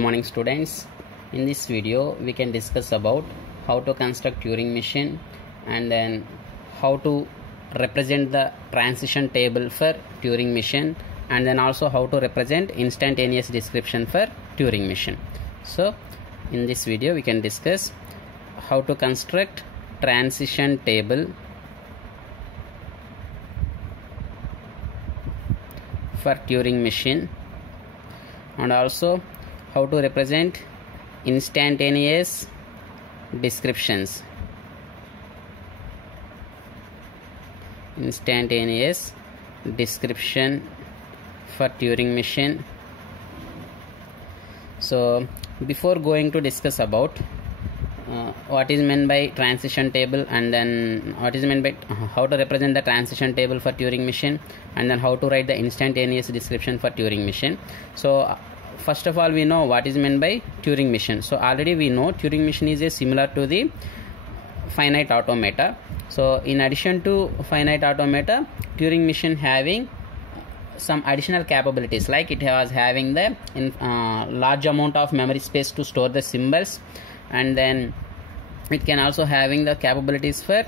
morning students. In this video we can discuss about how to construct Turing machine and then how to represent the transition table for Turing machine and then also how to represent instantaneous description for Turing machine. So in this video we can discuss how to construct transition table for Turing machine and also how to represent instantaneous descriptions for Turing machine. So before going to discuss about what is meant by transition table and then what is meant by how to represent the transition table for Turing machine and then how to write the instantaneous description for Turing machine. So first of all we know what is meant by Turing machine. So already we know Turing machine is similar to the finite automata. So in addition to finite automata, Turing machine having some additional capabilities, like it was having the large amount of memory space to store the symbols, and then it can also having the capabilities for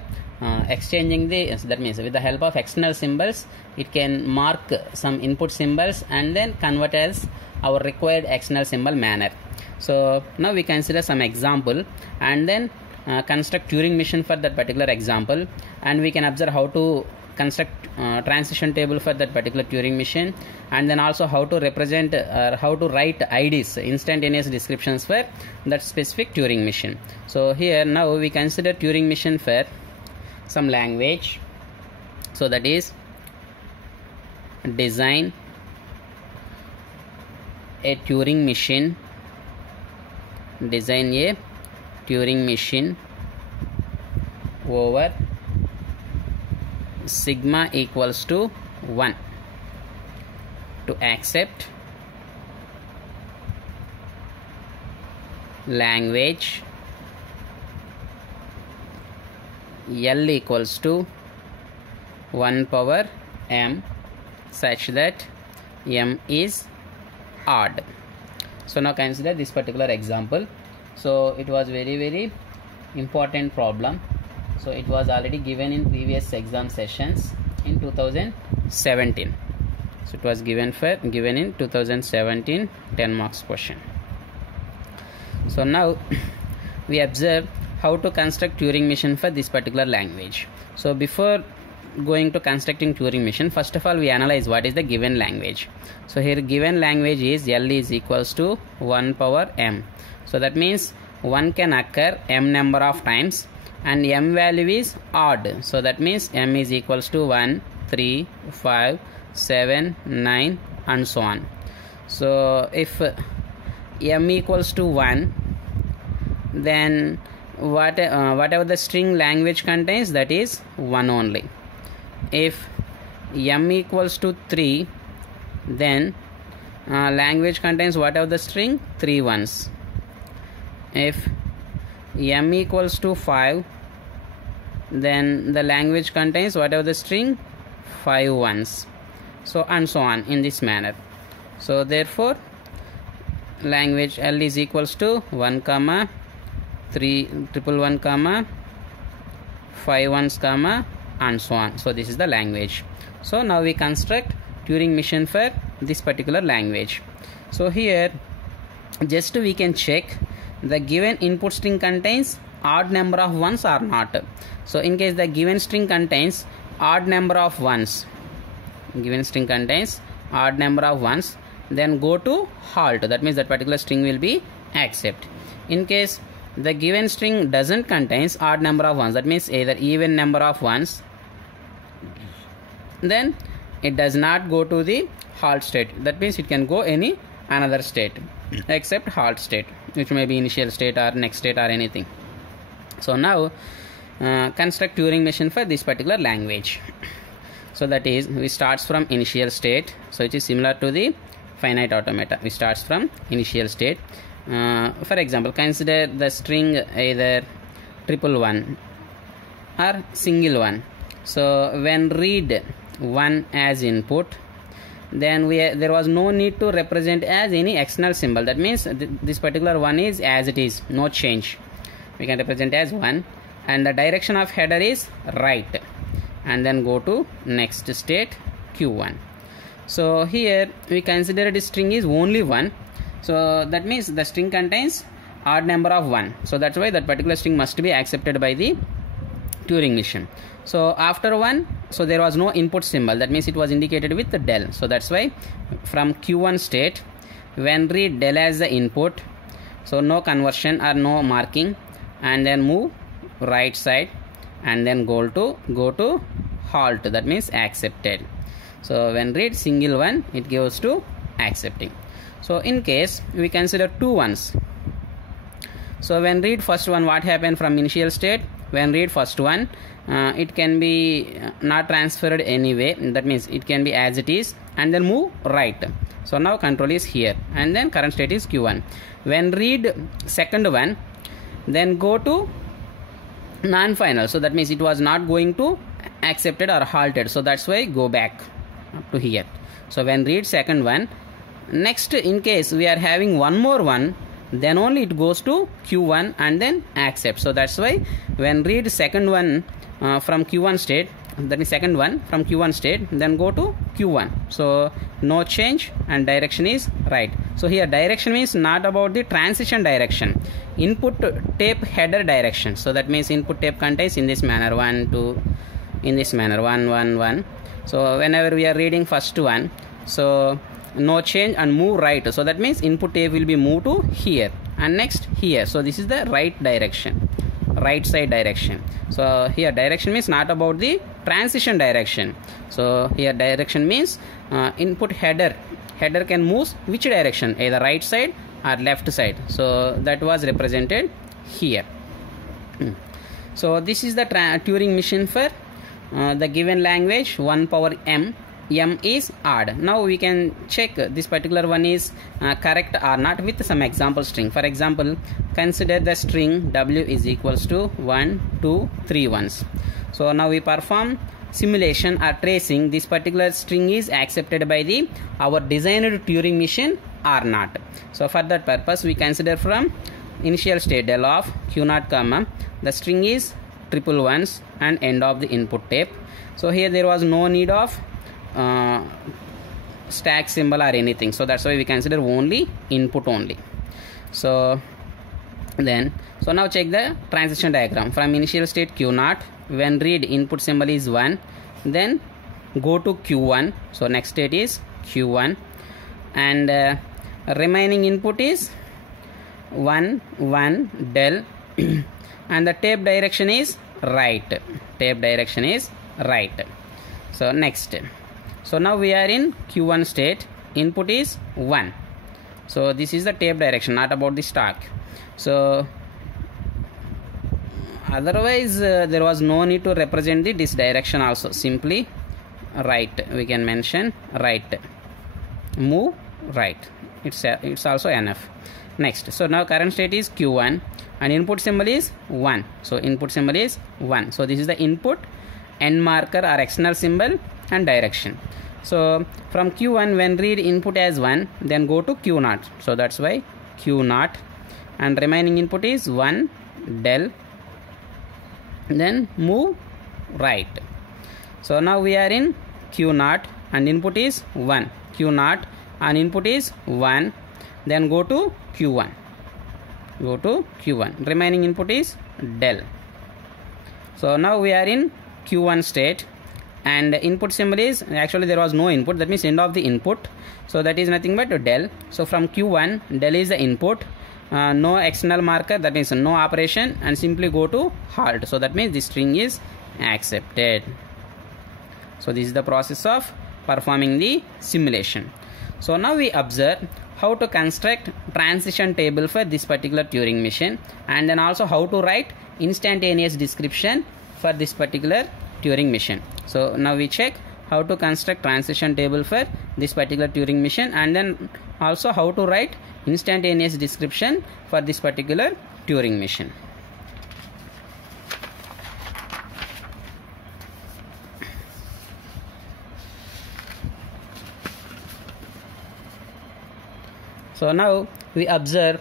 exchanging the, that means with the help of external symbols it can mark some input symbols and then convert as our required external symbol manner. So now we consider some example and then construct Turing machine for that particular example, and we can observe how to construct transition table for that particular Turing machine, and then also how to represent how to write IDs, instantaneous descriptions for that specific Turing machine. So here now we consider Turing machine for some language. So that is design a Turing machine, design a Turing machine over sigma equals to 1 to accept language L equals to 1 power m such that m is odd. So now consider this particular example. So it was very important problem. So it was already given in previous exam sessions in 2017. So it was given in 2017 10 marks question. So now we observe how to construct Turing machine for this particular language. So before going to constructing Turing machine, first of all we analyze what is the given language. So here given language is L is equals to 1 power m. So that means 1 can occur m number of times and m value is odd. So that means m is equals to 1, 3, 5, 7, 9 and so on. So if m equals to 1, then whatever the string language contains, that is 1 only. If m equals to 3, then language contains whatever the string 3 ones. If m equals to 5, then the language contains whatever the string 5 ones, so and so on in this manner. So therefore language L is equals to 1 comma 3 111 comma 5 ones comma and so on. So this is the language. So now we construct Turing machine for this particular language. So here just we can check the given input string contains odd number of ones or not. So in case the given string contains odd number of ones, then go to halt. That means that particular string will be accept. In case the given string doesn't contains odd number of ones, that means either even number of ones, then it does not go to the halt state. That means it can go any another state except halt state, which may be initial state or next state or anything. So now construct Turing machine for this particular language. So that is, we starts from initial state, so it is similar to the finite automata. We starts from initial state. For example, consider the string either 111 or single one. So when read 1 as input, then there was no need to represent as any external symbol. That means this particular one is as it is, no change. We can represent as 1, and the direction of header is right, and then go to next state Q1. So here we consider the string is only 1, so that means the string contains odd number of 1, so that's why that particular string must be accepted by the Turing machine. So after 1, so there was no input symbol, that means it was indicated with the del. So that's why from Q1 state, when read del as the input, so no conversion or no marking, and then move right side, and then go to halt, that means accepted. So when read single 1, it goes to accepting. So in case we consider 2 ones, so when read first one, what happened from initial state? When read first one, it can be not transferred anyway, that means it can be as it is, and then move right. So now control is here, and then current state is Q1. When read second one, then go to non-final, so that means it was not going to accepted or halted, so that's why go back up to here. So when read second one, next in case we are having one more one, then only it goes to Q1 and then accept. So that's why when read second one from Q1 state, that is second one from Q1 state, then go to Q1. So no change, and direction is right. So here direction means not about the transition direction, input tape header direction. So that means input tape contains in this manner 1 2, in this manner 1 1 1. So whenever we are reading first one, so no change and move right, so that means input tape will be moved to here and next here. So this is the right direction, right side direction. So here direction means not about the transition direction. So here direction means input header can move which direction, either right side or left side. So that was represented here. So this is the Turing machine for the given language 1 power m. M is odd. Now we can check this particular one is correct or not with some example string. For example, consider the string w is equals to 1 2 3 ones. So now we perform simulation or tracing. This particular string is accepted by the our designed Turing machine or not. So for that purpose, we consider from initial state del of q0 comma the string is triple ones and end of the input tape. So here there was no need of stack symbol or anything, so that's why we consider only input only. So then, so now check the transition diagram from initial state Q0. When read input symbol is 1, then go to Q1. So next state is Q1, and remaining input is 1 1 del and the tape direction is right. Tape direction is right. So next. So now we are in Q1 state, input is 1. So this is the tape direction, not about the stack. So otherwise there was no need to represent this direction also, simply right we can mention, right, move right, it's also enough. Next, so now current state is Q1 and input symbol is 1. So input symbol is 1. So this is the input end marker or external symbol and direction. So from Q1 when read input as 1, then go to Q0. So that's why Q0, and remaining input is 1 del, then move right. So now we are in Q0 and input is 1. Q0 and input is 1, then go to Q1. Go to Q1. Remaining input is del. So now we are in Q1 state, and input symbol is, actually there was no input, that means end of the input. So that is nothing but del. So from Q1, del is the input, no external marker, that means no operation, and simply go to halt. So that means the string is accepted. So this is the process of performing the simulation. So now we observe how to construct transition table for this particular Turing machine, and then also how to write instantaneous description for this particular Turing machine. So now we check how to construct transition table for this particular Turing machine, and then also how to write instantaneous description for this particular Turing machine. So now we observe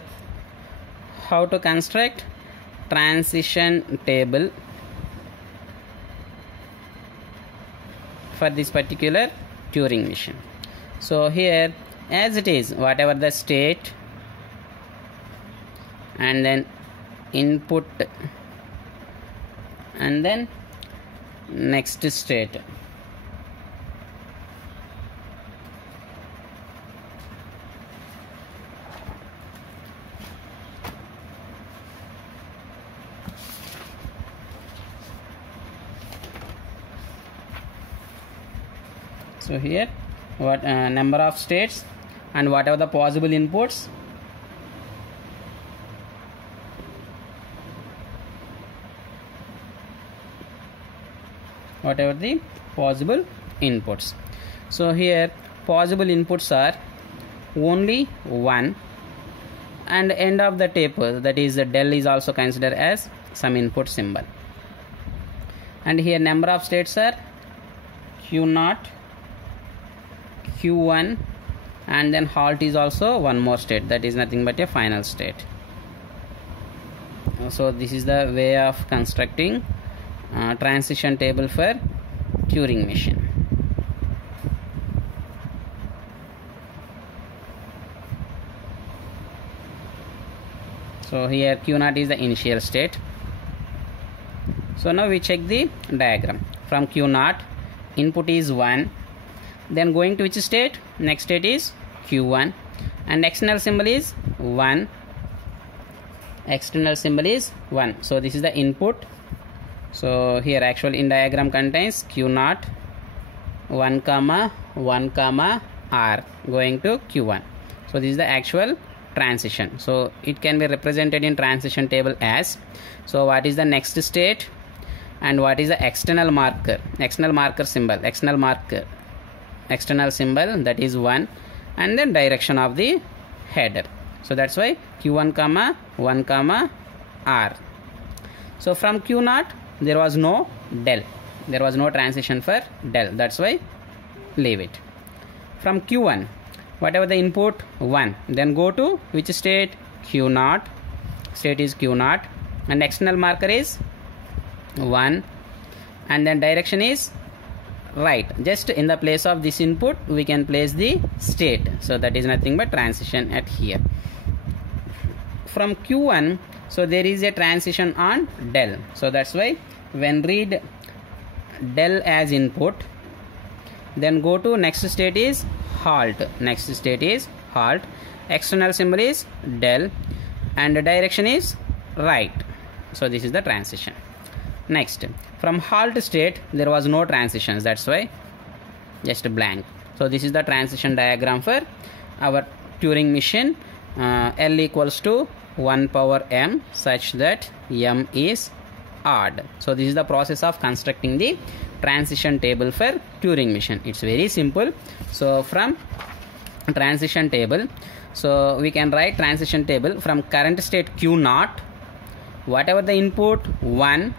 how to construct transition table for this particular Turing machine. So here, as it is, whatever the state and then input and then next state. So here what number of states and whatever the possible inputs, whatever the possible inputs. So here possible inputs are only 1, and end of the table, that is the del, is also considered as some input symbol. And here number of states are Q0, Q1, and then halt is also one more state, that is nothing but a final state. So this is the way of constructing transition table for Turing machine. So here Q0 is the initial state. So now we check the diagram. From Q0, input is 1, then going to which state? Next state is Q1, and external symbol is 1. External symbol is 1. So this is the input. So here actual in diagram contains Q0, 1 comma 1 comma R going to Q1. So this is the actual transition. So it can be represented in transition table as, so what is the next state and what is the external marker, external marker symbol, external marker, external symbol, that is 1, and then direction of the header. So that's why Q1 comma 1 comma R. So from Q0 there was no del, there was no transition for del, that's why leave it. From Q1, whatever the input 1, then go to which state? Q0, state is Q0, and external marker is 1, and then direction is right. Just in the place of this input we can place the state, so that is nothing but transition at here. From Q1, so there is a transition on del, so that's why when read del as input, then go to next state is halt, next state is halt, external symbol is del, and the direction is right. So this is the transition. Next, from halt state there was no transitions, that's why just blank. So this is the transition diagram for our Turing machine. L equals to 1 power m such that m is odd. So this is the process of constructing the transition table for Turing machine. It's very simple. So from transition table, so we can write transition table from current state Q0, whatever the input 1,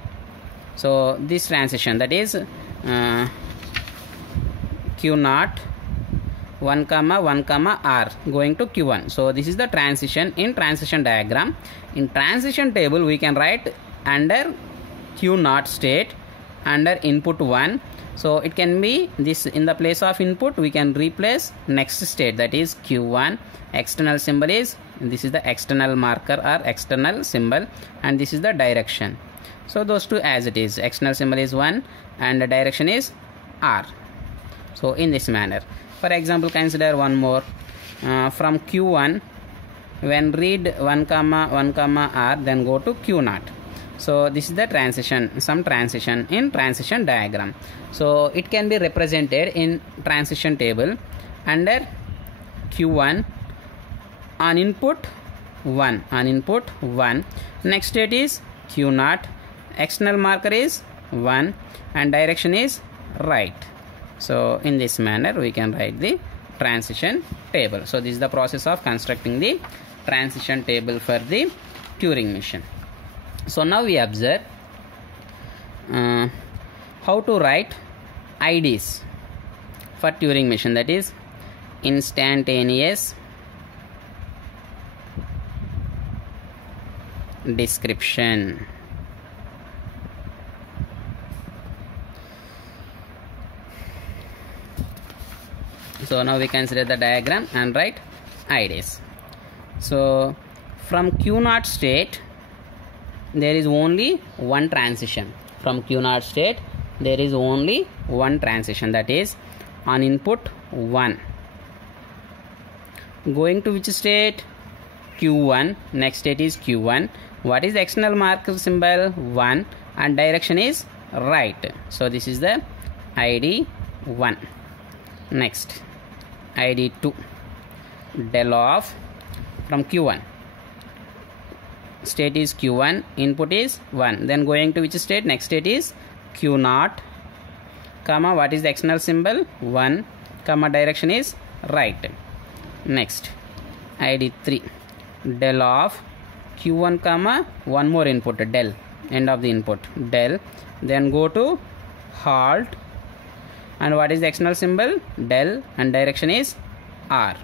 so this transition, that is Q0 1 comma 1 comma R going to Q1. So this is the transition in transition diagram. In transition table we can write under Q0 state under input 1. So it can be this, in the place of input we can replace next state, that is Q1. External symbol is, this is the external marker or external symbol, and this is the direction. So those two as it is, external symbol is 1 and the direction is R. So in this manner. For example, consider one more. From Q1, when read 1 comma 1 comma R, then go to Q0. So this is the transition, some transition in transition diagram. So it can be represented in transition table under Q1 on input 1, on input 1. Next state is Q0, external marker is 1 and direction is right. So in this manner we can write the transition table. So this is the process of constructing the transition table for the Turing machine. So now we observe how to write IDs for Turing machine, that is instantaneous description. So now we consider the diagram and write IDs. So from Q0 state there is only one transition. From Q0 state there is only one transition, that is on input 1. Going to which state? Q1. Next state is Q1. What is the external marker symbol? 1, and direction is right. So this is the ID 1. Next ID 2. Del of from Q1. State is Q1, input is 1. Then going to which state? Next state is Q0, comma, what is the external symbol? 1, comma, direction is right. Next ID 3. Del of Q1, comma, one more input, del, end of the input, del. Then go to halt, and what is the external symbol? Del, and direction is R.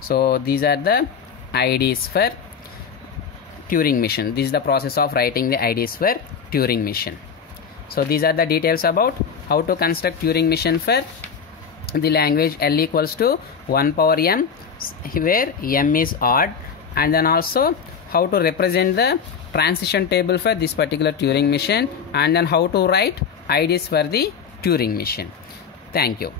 So these are the IDs for Turing machine. This is the process of writing the IDs for Turing machine. So these are the details about how to construct Turing machine for the language L equals to 1 power m, where m is odd, and then also how to represent the transition table for this particular Turing machine, and then how to write IDs for the Turing machine. Thank you.